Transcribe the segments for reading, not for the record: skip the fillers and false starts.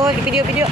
video.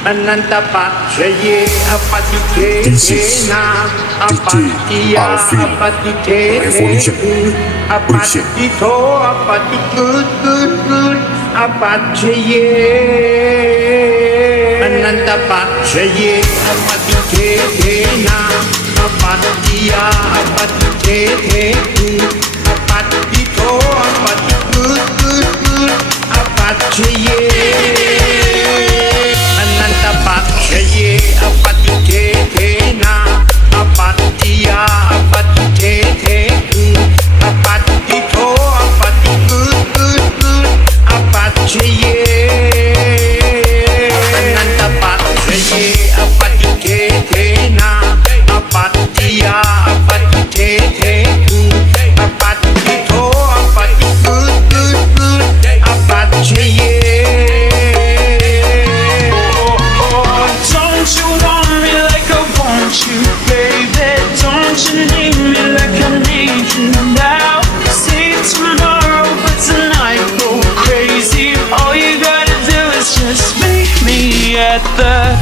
Anantapak Jaye Apatike Tena Apatia Apatike Apatito Apatikut Apatjaye Anantapak Jaye Apatike Tena Apatia Apatike Apatito Apatikut Apatjaye Jaye apatike tena apatia apatike apatito apatikut apatjaye anantapak jaye apatike tena apatia apatike apatito apatikut apatjaye. You, baby, don't you need me like I need you now? See tomorrow, but tonight go crazy. All you gotta do is just meet me at the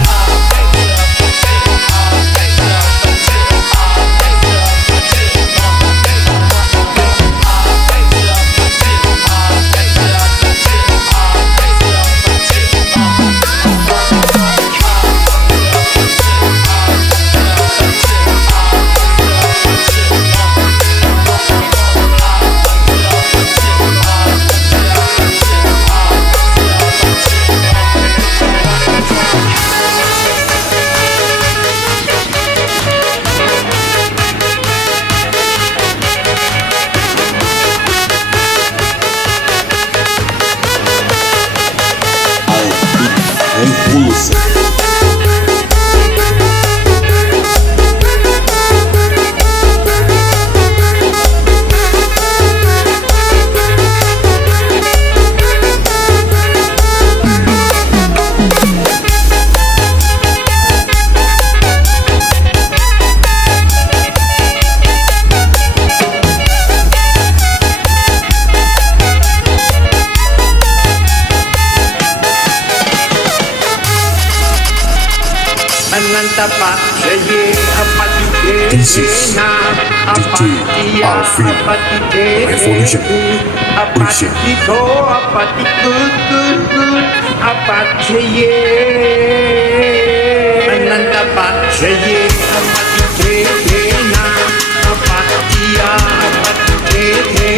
Anantapak Jaye apatike tena apatia apatike apatito apatikut apatjaye Anantapak Jaye apatike tena apatia apatike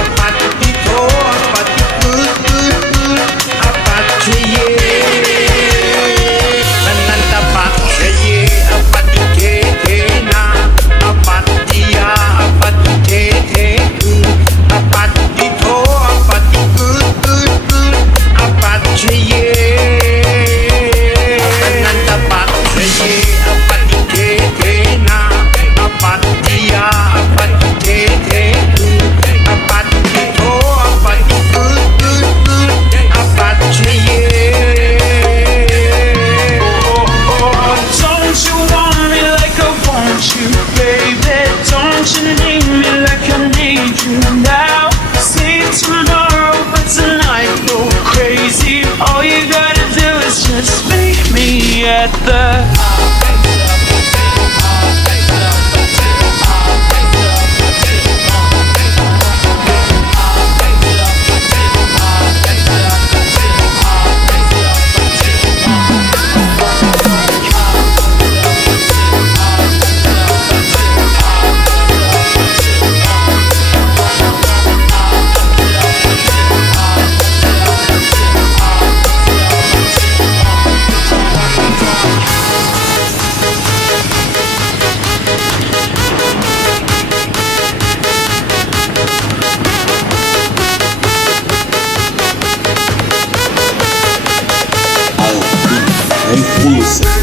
apatito apatikut apatjaye Jaye apatike tena apatia apatike apatito apatikut apatjaye Anantapak Jaye apatike tena apatia apatike apatito apatikut apatjaye. You, baby, don't you need me like I need you now? See tomorrow, but tonight go crazy. All you gotta do is just meet me at the Wilson.